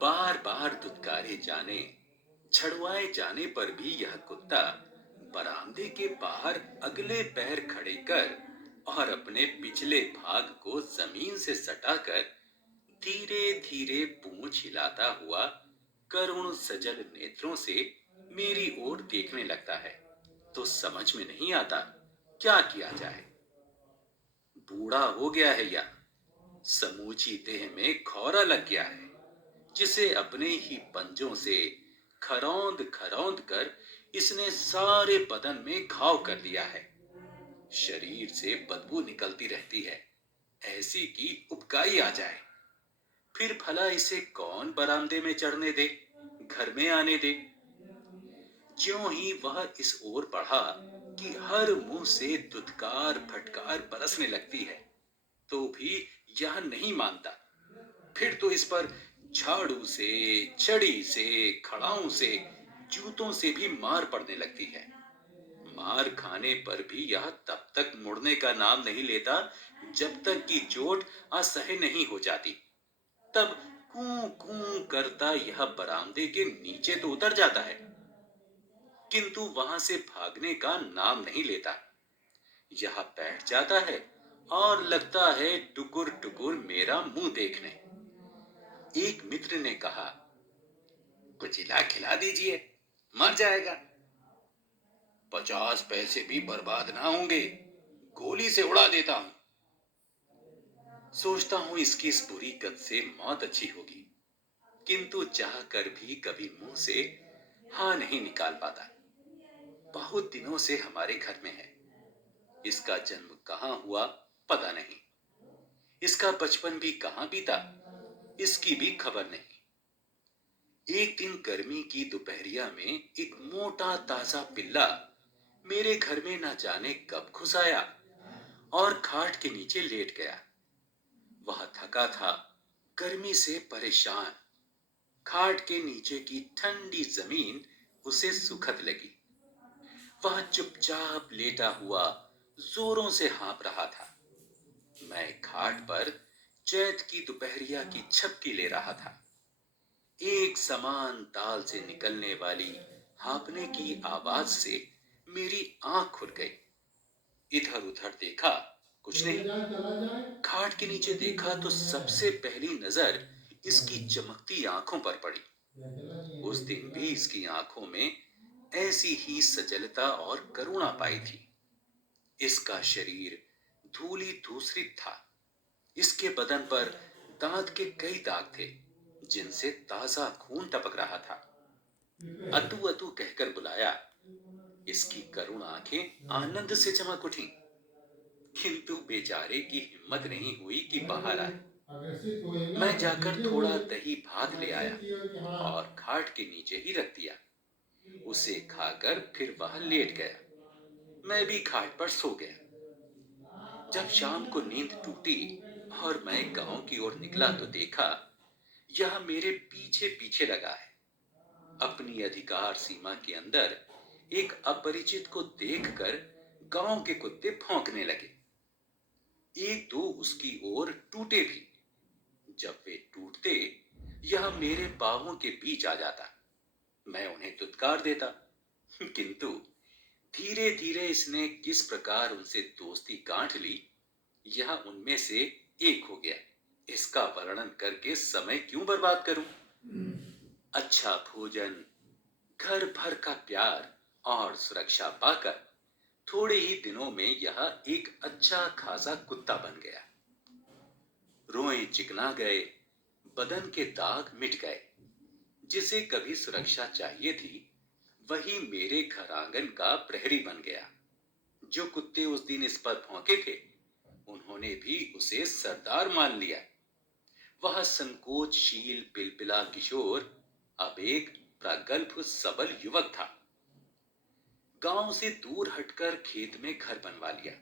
बार बार धुतकारे जाने, छड़वाए जाने पर भी यह कुत्ता बरामदे के बाहर अगले पैर खड़े कर और अपने पिछले भाग को जमीन से सटाकर धीरे धीरे पूंछ हिलाता हुआ करुण सजल नेत्रों से मेरी ओर देखने लगता है। तो समझ में नहीं आता क्या किया जाए। बूढ़ा हो गया है या समूची देह में खौरा लग गया है, जिसे अपने ही पंजों से खरौंद खरौंद कर इसने सारे बदन में घाव कर दिया है। शरीर से बदबू निकलती रहती है, ऐसी कि उबकाई आ जाए। फिर भला इसे कौन बरामदे में चढ़ने दे, घर में आने दे। ज्यों ही वह इस ओर बढ़ा कि हर मुंह से दुत्कार फटकार बरसने लगती है, तो भी यह नहीं मानता। फिर तो इस पर झाड़ू से, छड़ी से, खड़ाऊ से, जूतों से भी मार पड़ने लगती है। मार खाने पर भी यह तब तक मुड़ने का नाम नहीं लेता जब तक कि चोट असह्य नहीं हो जाती। तब कूं कूं करता यह बरामदे के नीचे तो उतर जाता है, किंतु वहां से भागने का नाम नहीं लेता। यह बैठ जाता है और लगता है टुकुर टुकुर मेरा मुंह देखने। एक मित्र ने कहा, कुछ इला खिला दीजिए, मर जाएगा। 50 पैसे भी बर्बाद ना होंगे, गोली से उड़ा देता हूं। सोचता हूं इसकी इस बुरी गत से मौत अच्छी होगी, किंतु चाह कर भी कभी मुंह से हाँ नहीं निकाल पाता। बहुत दिनों से हमारे घर में है। इसका जन्म कहां हुआ पता नहीं, इसका बचपन भी कहां बीता इसकी भी खबर नहीं। एक दिन गर्मी की दोपहरिया में एक मोटा ताजा पिल्ला मेरे घर में न जाने कब घुस आया और खाट के नीचे लेट गया। वह थका था, गर्मी से परेशान। खाट के नीचे की ठंडी जमीन उसे सुखद लगी। वह चुपचाप लेटा हुआ जोरों से हाँफ रहा था। मैं खाट पर चैत की दोपहरिया की झपकी ले रहा था। एक समान ताल से निकलने वाली हाँफने की आवाज से मेरी आंख खुल गई। इधर उधर देखा, कुछ नहीं। खाट के नीचे देखा तो सबसे पहली नजर इसकी चमकती आंखों पर पड़ी। उस दिन भी इसकी आंखों में ऐसी ही सजलता और करुणा पाई थी। इसका शरीर धूली धूसरित था। इसके बदन पर दांत के कई दाग थे, जिनसे ताजा खून टपक रहा था। अतु अतु कहकर बुलाया। इसकी करुण आंखें आनंद से चमक उठी, किंतु बेचारे की हिम्मत नहीं हुई कि बाहर आए। मैं जाकर थोड़ा दही भात ले आया और खाट के नीचे ही रख दिया। उसे खाकर फिर वह लेट गया। मैं भी खाट पर सो गया। जब शाम को नींद टूटी और मैं गांव की ओर निकला तो देखा यह मेरे पीछे पीछे लगा है। अपनी अधिकार सीमा के अंदर एक अपरिचित को देखकर गांव के कुत्ते भौंकने लगे। एक दो उसकी ओर टूटे भी। जब वे टूटते यह मेरे पांवों के बीच आ जाता। मैं उन्हें दुत्कार देता, किंतु धीरे धीरे इसने किस प्रकार उनसे दोस्ती गांठ ली, यह उनमें से एक हो गया। इसका वर्णन करके समय क्यों बर्बाद करूं। अच्छा भोजन, घर भर का प्यार और सुरक्षा पाकर थोड़े ही दिनों में यह एक अच्छा खासा कुत्ता बन गया। रोए चिकना गए, बदन के दाग मिट गए। जिसे कभी सुरक्षा चाहिए थी, वही मेरे घर आंगन का प्रहरी बन गया। जो कुत्ते उस दिन इस पर भौंके थे, उन्होंने भी उसे सरदार मान लिया। वह संकोचशील पिलपिला किशोर अब एक प्रगल्भ सबल युवक था। गांव से दूर हटकर खेत में घर बनवा लिया।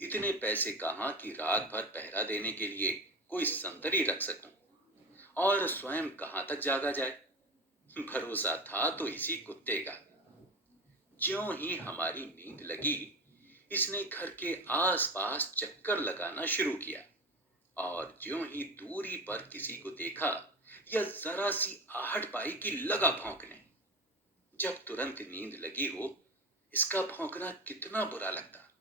इतने पैसे कहां कि रात भर पहरा देने के लिए कोई संतरी रख सकूं, और स्वयं कहां तक जागा जाए। भरोसा था तो इसी कुत्ते का। ज्यों ही हमारी नींद लगी, इसने घर के आसपास चक्कर लगाना शुरू किया, और ज्यों ही दूरी पर किसी को देखा या जरा सी आहट पाई कि लगा भौंकने। जब तुरंत नींद लगी हो, इसका भौंकना कितना बुरा लगता।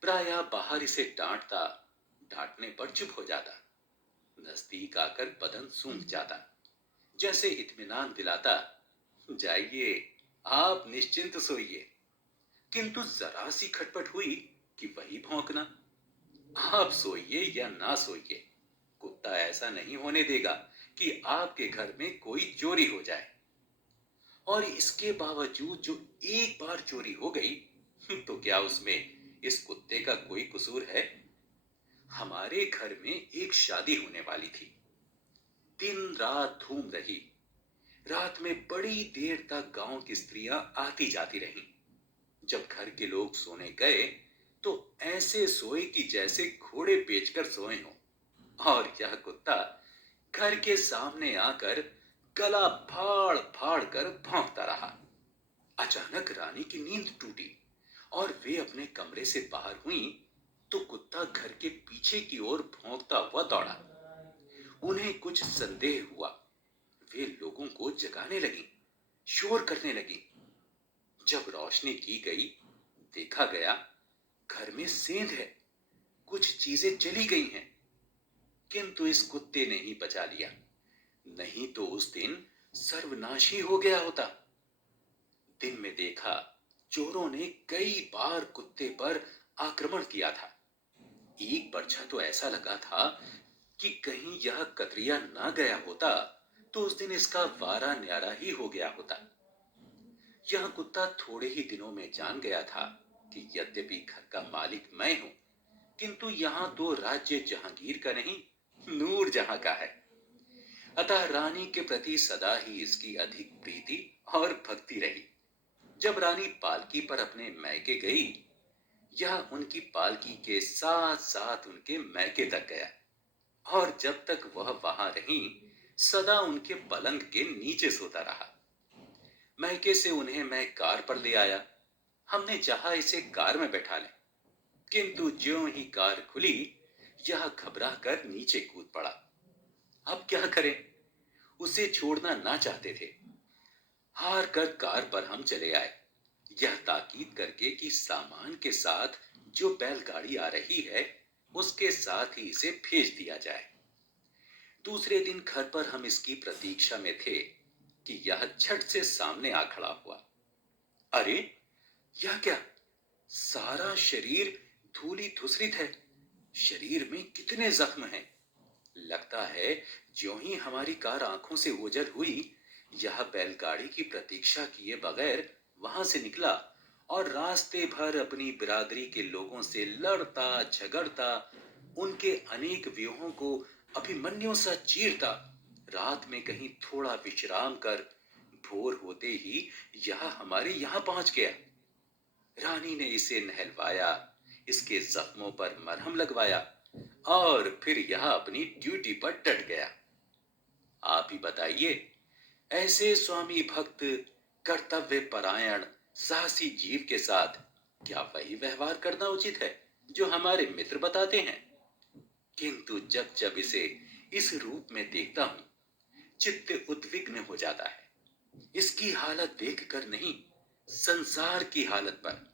प्रायः बाहर इसे डांटता, डांटने पर चुप हो जाता। नजदीक आकर बदन सूंघ जाता, जैसे इत्मीनान दिलाता, जाइए, आप निश्चिंत सोइए। किंतु जरा सी खटपट हुई कि वही भौंकना। आप सोइए या ना सोइए, कुत्ता ऐसा नहीं होने देगा कि आपके घर में कोई चोरी हो जाए। और इसके बावजूद जो एक बार चोरी हो गई, तो क्या उसमें इस कुत्ते का कोई कसूर है? हमारे घर में एक शादी होने वाली थी। दिन रात धूम रही। रात में बड़ी देर तक गांव की स्त्रियां आती जाती रहीं। जब घर के लोग सोने गए, तो ऐसे सोए कि जैसे घोड़े बेचकर सोए हों। और यह कुत्ता घर के सामने आकर गला फाड़ फाड़ कर भौंकता रहा। अचानक रानी की नींद टूटी और वे अपने कमरे से बाहर हुईं, तो कुत्ता घर के पीछे की ओर भौंकता हुआ दौड़ा। उन्हें कुछ संदेह हुआ। वे लोगों को जगाने लगी, शोर करने लगी। जब रोशनी की गई, देखा गया घर में सेंध है, कुछ चीजें चली गई हैं। किंतु इस कुत्ते ने ही बचा लिया, नहीं तो उस दिन सर्वनाश ही हो गया होता। दिन में देखा, चोरों ने कई बार कुत्ते पर आक्रमण किया था। एक बरछा तो ऐसा लगा था कि कहीं यह कतरिया ना गया होता, तो उस दिन इसका वारा न्यारा ही हो गया होता। यह कुत्ता थोड़े ही दिनों में जान गया था कि यद्यपि घर का मालिक मैं हूं, किंतु यहां तो राज्य जहांगीर का नहीं, नूर जहां का है। अतः रानी के प्रति सदा ही इसकी अधिक प्रीति और भक्ति रही। जब रानी पालकी पर अपने मैके गई, यह उनकी पालकी के साथ साथ उनके मैके तक गया। और जब तक वह वहां रही, सदा उनके पलंग के नीचे सोता रहा। मैके से उन्हें मैं कार पर ले आया। हमने चाहा इसे कार में बैठा लें, किंतु ज्यों ही कार खुली, यह घबरा कर नीचे कूद पड़ा। अब क्या करें, उसे छोड़ना ना चाहते थे। हार कर कार पर हम चले आए, यह ताकीद करके कि सामान के साथ जो बैलगाड़ी आ रही है, उसके साथ ही इसे भेज दिया जाए। दूसरे दिन घर पर हम इसकी प्रतीक्षा में थे कि यह झट से सामने आ खड़ा हुआ। अरे, यह क्या! सारा शरीर धूली धूसरित है। शरीर में कितने जख्म हैं। लगता है ज्यों ही हमारी कार आंखों से ओझल हुई, यह बैलगाड़ी की प्रतीक्षा किए बगैर वहां से निकला और रास्ते भर अपनी बिरादरी के लोगों से लड़ता झगड़ता, उनके अनेक व्यूहों को अभिमन्यु सा चीरता, रात में कहीं थोड़ा विश्राम कर भोर होते ही यह हमारे यहां पहुंच गया। रानी ने इसे नहलवाया, इसके जख्मों पर मरहम लगवाया और फिर यह अपनी ड्यूटी पर डट गया। आप ही बताइए, ऐसे स्वामी भक्त, कर्तव्य परायण, साहसी जीव के साथ क्या वही व्यवहार करना उचित है जो हमारे मित्र बताते हैं? किंतु जब जब इसे इस रूप में देखता हूं, चित्त उद्विग्न हो जाता है। इसकी हालत देखकर नहीं, संसार की हालत पर,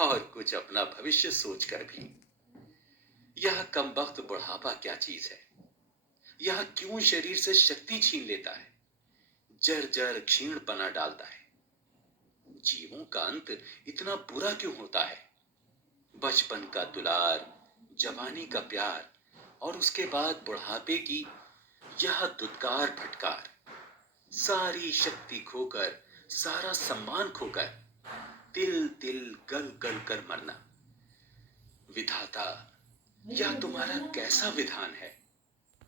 और कुछ अपना भविष्य सोचकर भी। यह कमबख्त बुढ़ापा क्या चीज है? यह क्यों शरीर से शक्ति छीन लेता है, जर्जर क्षीण पना डालता है? जीवों का अंत इतना बुरा क्यों होता है? बचपन का दुलार, जवानी का प्यार, और उसके बाद बुढ़ापे की यह दुत्कार फटकार, सारी शक्ति खोकर, सारा सम्मान खोकर, तिल तिल गल गल कर मरना। विधाता, यह तुम्हारा कैसा विधान है?